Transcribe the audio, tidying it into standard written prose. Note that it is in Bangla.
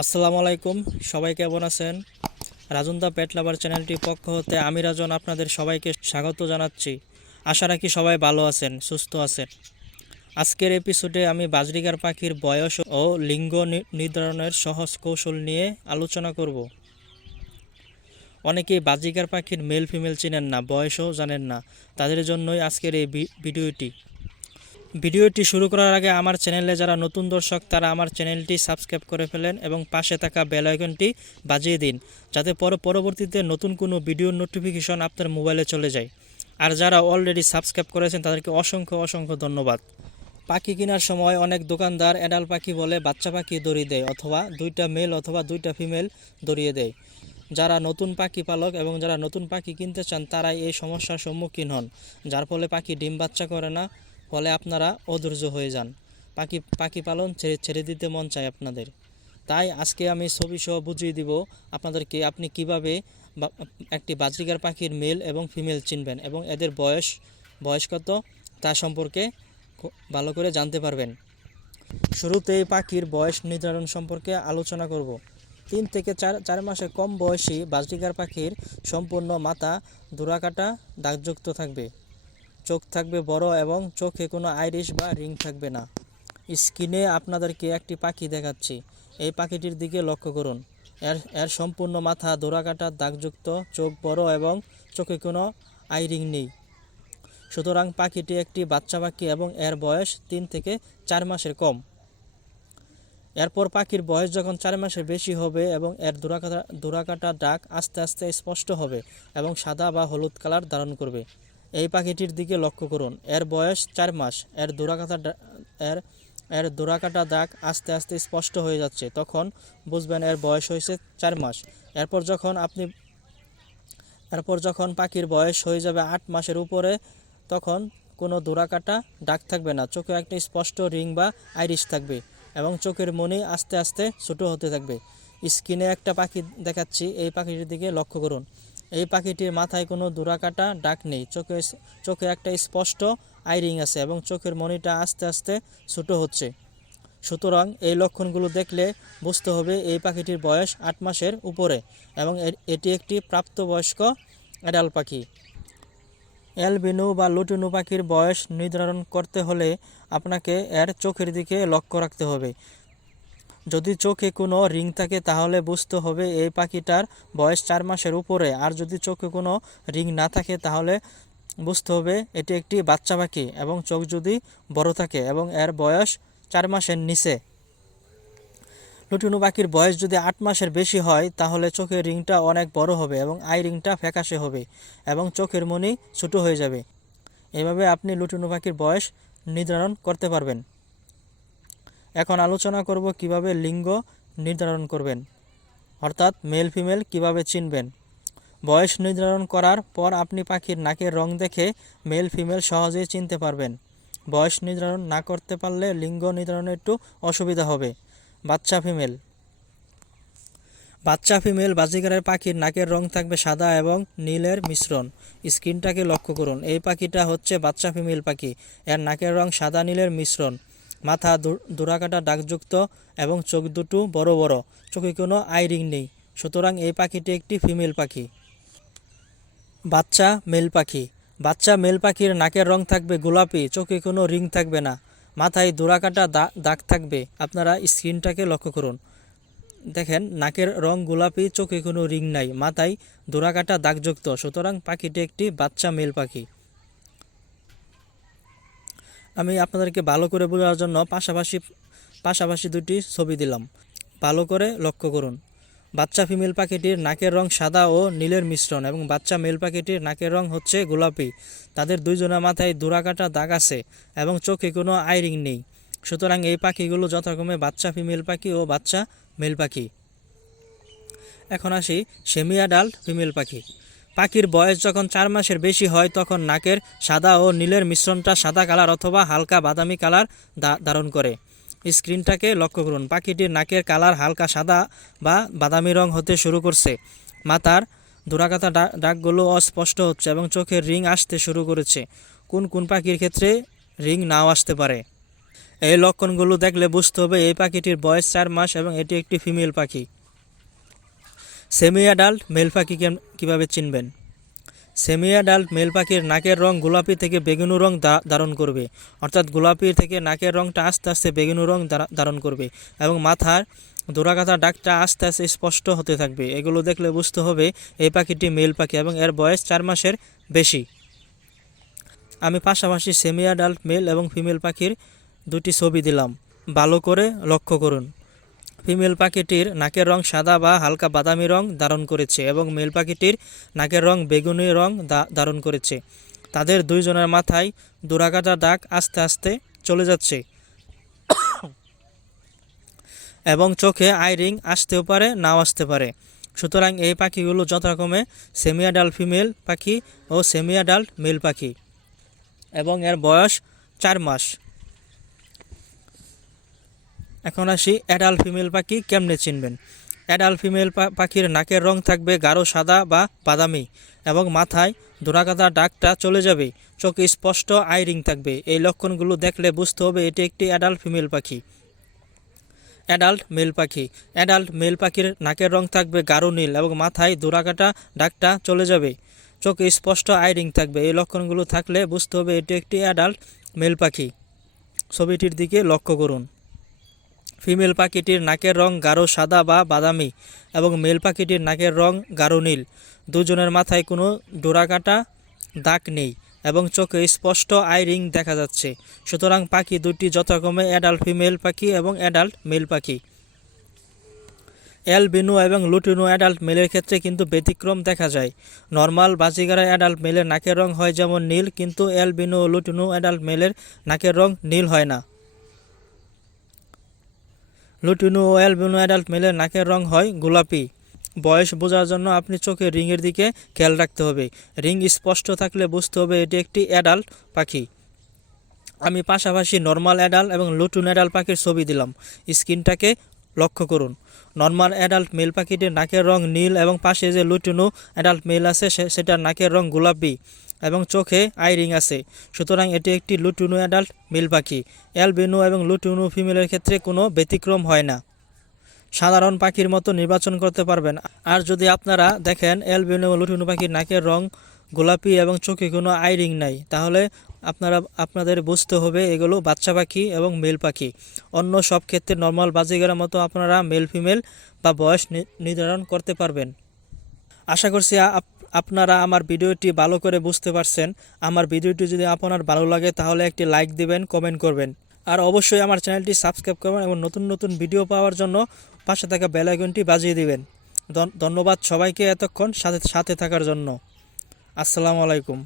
আসসালামু আলাইকুম, সবাই কেমন আছেন? রাজন দা পেট লাভার চ্যানেলটির পক্ষ হতে আমি রাজন আপনাদের সবাইকে স্বাগত জানাচ্ছি। আশা রাখি সবাই ভালো আছেন, সুস্থ আছেন। আজকের এপিসোডে আমি বাজরিগার পাখির বয়স ও লিঙ্গ নির্ধারণের সহজ কৌশল নিয়ে আলোচনা করব। অনেকেই বাজরিগার পাখির মেল ফিমেল চেনেন না, বয়সও জানেন না। তাদের জন্যই আজকের এই ভিডিওটি শুরু করার আগে আমার চ্যানেলে যারা নতুন দর্শক তারা আমার চ্যানেলটি সাবস্ক্রাইব করে ফেলেন এবং পাশে থাকা বেল আইকনটি বাজিয়ে দিন, যাতে পরবর্তীতে নতুন কোনো ভিডিওর নোটিফিকেশন আপনার মোবাইলে চলে যায়। আর যারা অলরেডি সাবস্ক্রাইব করেছেন তাদেরকে অসংখ্য ধন্যবাদ। পাখি কেনার সময় অনেক দোকানদার অ্যাডাল্ট পাখি বলে বাচ্চা পাখি ধরিয়ে দেয়, অথবা দুইটা মেল অথবা দুইটা ফিমেল ধরিয়ে দেয়। যারা নতুন পাখি পালক এবং যারা নতুন পাখি কিনতে চান তারাই এই সমস্যার সম্মুখীন হন, যার ফলে পাখি ডিম বাচ্চা করে না। ফলে আপনারা অধৈর্য হয়ে যান, পাখি পালন ছেড়ে দিতে মন চায় আপনাদের। তাই আজকে আমি ছবি সহ বুঝিয়ে দিব আপনাদেরকে আপনি কিভাবে একটি বাজরিগার পাখির মেল এবং ফিমেল চিনবেন এবং এদের বয়স কত তা সম্পর্কে ভালো করে জানতে পারবেন। শুরুতেই পাখির বয়স নির্ধারণ সম্পর্কে আলোচনা করব। 3 থেকে 4 মাসের কম বয়সী বাজরিগার পাখির সম্পূর্ণ মাথা ডোরাকাটা দাগযুক্ত থাকবে, চোখ থাকবে বড় এবং চোখে কোনো আইরিশ বা রিং থাকবে না। স্ক্রিনে আপনাদেরকে একটি পাখি দেখাচ্ছি, এই পাখিটির দিকে লক্ষ্য করুন। এর সম্পূর্ণ মাথা ডোরাকাটা দাগযুক্ত, চোখ বড় এবং চোখে কোনো আইরিং নেই। সুতরাং পাখিটি একটি বাচ্চা পাখি এবং এর বয়স 3 থেকে 4 মাসের কম। এরপর পাখির বয়স যখন 4 মাসের বেশি হবে এবং এর ডোরাকাটা দাগ আস্তে আস্তে স্পষ্ট হবে এবং সাদা বা হলুদ কালার ধারণ করবে। এই পাখিটির দিকে লক্ষ্য করুন, এর বয়স 4 মাস, এর ডোরাকাটা দাগ আস্তে আস্তে স্পষ্ট হয়ে যাচ্ছে, তখন বুঝবেন এর বয়স হয়েছে 4 মাস। এরপর যখন পাখির বয়স হয়ে যাবে 8 মাসের উপরে, তখন কোনো ডোরাকাটা দাগ থাকবে না, চোখে একটা স্পষ্ট রিং বা আইরিশ থাকবে এবং চোখের মনি আস্তে আস্তে ছোটো হতে থাকবে। স্ক্রিনে একটা পাখি দেখাচ্ছি, এই পাখিটির দিকে লক্ষ্য করুন। এই পাখিটির মাথায় কোনো ডোরাকাটা দাগ নেই, চোখে একটা স্পষ্ট আইরিং আছে এবং চোখের মনিটা আস্তে আস্তে ছোটো হচ্ছে। সুতরাং এই লক্ষণগুলো দেখলে বুঝতে হবে এই পাখিটির বয়স 8 মাসের উপরে এবং এটি একটি প্রাপ্তবয়স্ক অ্যাডাল্ট পাখি। অ্যালবিনো বা লুটিনো পাখির বয়স নির্ধারণ করতে হলে আপনাকে এর চোখের দিকে লক্ষ্য রাখতে হবে। যদি চোখে কোনো রিং থাকে তাহলে বুঝতে হবে এই পাখিটার বয়স 4 মাসের উপরে, আর যদি চোখে কোনো রিং না থাকে তাহলে বুঝতে হবে এটি একটি বাচ্চা পাখি এবং চোখ যদি বড় থাকে এবং এর বয়স 4 মাসের নিচে। লুটিনো পাখির বয়স যদি 8 মাসের বেশি হয় তাহলে চোখের রিংটা অনেক বড় হবে এবং আই রিংটা ফ্যাকাশে হবে এবং চোখের মনি ছোটো হয়ে যাবে। এভাবে আপনি লুটিনো পাখির বয়স নির্ধারণ করতে পারবেন। এখন আলোচনা করব কিভাবে লিঙ্গ নির্ধারণ করবেন, অর্থাৎ মেল ফিমেল কিভাবে চিনবেন। বয়স নির্ধারণ করার পর আপনি পাখির নাকের রং দেখে মেল ফিমেল সহজেই চিনতে পারবেন। বয়স নির্ধারণ না করতে পারলে লিঙ্গ নির্ধারণে একটু অসুবিধা হবে। বাচ্চা ফিমেল বাজিগারের পাখির নাকের রং থাকবে সাদা এবং নীলের মিশ্রণ। স্ক্রিনটাকে লক্ষ্য করুন, এই পাখিটা হচ্ছে বাচ্চা ফিমেল পাখি। এর নাকের রং সাদা নীলের মিশ্রণ, মাথা ডোরাকাটা দাগযুক্ত এবং চোখ দুটো বড় বড়, চোখে কোনো আইরিং নেই। সুতরাং এই পাখিটি একটি ফিমেল পাখি। বাচ্চা মেল পাখির নাকের রং থাকবে গোলাপি, চোখে কোনো রিং থাকবে না, মাথায় ডোরাকাটা দাগ থাকবে। আপনারা স্ক্রিনটাকে লক্ষ্য করুন, দেখেন নাকের রং গোলাপি, চোখে কোনো রিং নাই, মাথায় ডোরাকাটা দাগযুক্ত। সুতরাং পাখিটি একটি বাচ্চা মেল পাখি। আমি আপনাদেরকে ভালো করে বোঝার জন্য পাশাপাশি দুটি ছবি দিলাম, ভালো করে লক্ষ্য করুন। বাচ্চা ফিমেল পাখিটির নাকের রং সাদা ও নীলের মিশ্রণ এবং বাচ্চা মেল পাখিটির নাকের রং হচ্ছে গোলাপি। তাদের দুইজনের মাথায় ডোরাকাটা দাগ আছে এবং চোখে কোনো আইরিং নেই। সুতরাং এই পাখিগুলো যথাক্রমে বাচ্চা ফিমেল পাখি ও বাচ্চা মেল পাখি। এখন আসি সেমি অ্যাডাল্ট ফিমেল পাখি। পাখির বয়স যখন 4 মাসের বেশি হয় তখন নাকের সাদা ও নীলের মিশ্রণটা সাদা কালার অথবা হালকা বাদামি কালার ধারণ করে। স্ক্রিনটাকে লক্ষ্য করুন, পাখিটির নাকের কালার হালকা সাদা বা বাদামি রং হতে শুরু করছে, মাথার ডোরাকাটা দাগগুলো অস্পষ্ট হচ্ছে এবং চোখের রিং আসতে শুরু করেছে। কোন পাখির ক্ষেত্রে রিং নাও আসতে পারে। এই লক্ষণগুলো দেখলে বুঝতে হবে এই পাখিটির বয়স 4 মাস এবং এটি একটি ফিমেল পাখি। সেমি অ্যাডাল্ট মেল পাখি কীভাবে চিনবেন? সেমি অ্যাডাল্ট মেল পাখির নাকের রং গোলাপি থেকে বেগুনি রং ধারণ করবে, অর্থাৎ গোলাপি থেকে নাকের রংটা আস্তে আস্তে বেগুনি রং ধারণ করবে এবং মাথার দোরাকাটা ডাকটা আস্তে আস্তে স্পষ্ট হতে থাকবে। এগুলো দেখলে বুঝতে হবে এই পাখিটি মেল পাখি এবং এর বয়স 4 মাসের বেশি। আমি পাশাপাশি সেমি অ্যাডাল্ট মেল এবং ফিমেল পাখির দুটি ছবি দিলাম, ভালো করে লক্ষ্য করুন। ফিমেল পাখিটির নাকের রং সাদা বা হালকা বাদামি রং ধারণ করেছে এবং মেল পাখিটির নাকের রং বেগুনি রং ধারণ করেছে। তাদের দুইজনের মাথায় দোরাকাটা দাগ আস্তে আস্তে চলে যাচ্ছে এবং চোখে আইরিং আসতেও পারে, নাও আসতে পারে। সুতরাং এই পাখিগুলো যথাক্রমে সেমি অ্যাডাল্ট ফিমেল পাখি ও সেমি অ্যাডাল্ট মেল পাখি এবং এর বয়স 4 মাস। এখন আসি অ্যাডাল্ট ফিমেল পাখি কেমনে চিনবেন। অ্যাডাল্ট ফিমেল পাখির নাকের রং থাকবে গাঢ় সাদা বা বাদামি এবং মাথায় দোরাকাটা ডাকটা চলে যাবে, চোখে স্পষ্ট আইরিং থাকবে। এই লক্ষণগুলো দেখলে বুঝতে হবে এটি একটি অ্যাডাল্ট ফিমেল পাখি। অ্যাডাল্ট মেল পাখি। অ্যাডাল্ট মেল পাখির নাকের রং থাকবে গাঢ় নীল এবং মাথায় দোরাকাটা ডাকটা চলে যাবে, চোখে স্পষ্ট আইরিং থাকবে। এই লক্ষণগুলো থাকলে বুঝতে হবে এটি একটি অ্যাডাল্ট মেল পাখি। ছবিটির দিকে লক্ষ্য করুন। ফিমেল পাখিটির নাকের রং গাঢ় সাদা বা বাদামি এবং মেল পাখিটির নাকের রং গাঢ় নীল। দুজনের মাথায় কোনো ডোরাকাটা দাগ নেই এবং চোখে স্পষ্ট আইরিং দেখা যাচ্ছে। সুতরাং পাখি দুটি যথাক্রমে অ্যাডাল্ট ফিমেল পাখি এবং অ্যাডাল্ট মেল পাখি। অ্যালবিনো এবং লুটিনো অ্যাডাল্ট মেলের ক্ষেত্রে কিন্তু ব্যতিক্রম দেখা যায়। নর্মাল বাজিগারা অ্যাডাল্ট মেলের নাকের রং হয় যেমন নীল, কিন্তু অ্যালবিনো ও লুটিনো অ্যাডাল্ট মেলের নাকের রং নীল হয় না। লুটিনো ও অ্যালবিনো অ্যাডাল্ট মেলের নাকের রং হয় গোলাপি। বয়স বোঝার জন্য আপনি চোখের রিংয়ের দিকে খেয়াল রাখতে হবে। রিং স্পষ্ট থাকলে বুঝতে হবে এটি একটি অ্যাডাল্ট পাখি। আমি পাশাপাশি নর্মাল অ্যাডাল্ট এবং লুটিনো অ্যাডাল্ট পাখির ছবি দিলাম, স্ক্রিনটাকে লক্ষ্য করুন। নর্মাল অ্যাডাল্ট মেল পাখিটির নাকের রং নীল এবং পাশে যে লুটিনো অ্যাডাল্ট মেল আছে সেটার নাকের রং গোলাপি এবং চোখে আইরিং আছে। সুতরাং এটি একটি লুটিনো অ্যাডাল্ট মেল পাখি। অ্যালবিনো এবং লুটিনো ফিমেলের ক্ষেত্রে কোনো ব্যতিক্রম হয় না। সাধারণ পাখির মতো নির্বাচন করতে পারবেন। আর যদি আপনারা দেখেন অ্যালবিনো এবং লুটিনো পাখির নাকের রং গোলাপি এবং চোখে কোনো আইরিং নাই, তাহলে আপনাদের বুঝতে হবে এগুলো বাচ্চা পাখি এবং মেল পাখি। অন্য সব ক্ষেত্রে নর্মাল বাজিগারের মতো আপনারা মেল ফিমেল বা বয়স নির্ধারণ করতে পারবেন। আশা করছি আপনারা আমার ভিডিওটি ভালো করে বুঝতে পারছেন। আমার ভিডিওটি যদি আপনার ভালো লাগে তাহলে একটি লাইক দিবেন, কমেন্ট করবেন আর অবশ্যই আমার চ্যানেলটি সাবস্ক্রাইব করবেন এবং নতুন নতুন ভিডিও পাওয়ার জন্য পাশে থাকা বেল আইকনটি বাজিয়ে দিবেন। ধন্যবাদ সবাইকে এতক্ষণ সাথে থাকার জন্য। আসসালামু আলাইকুম।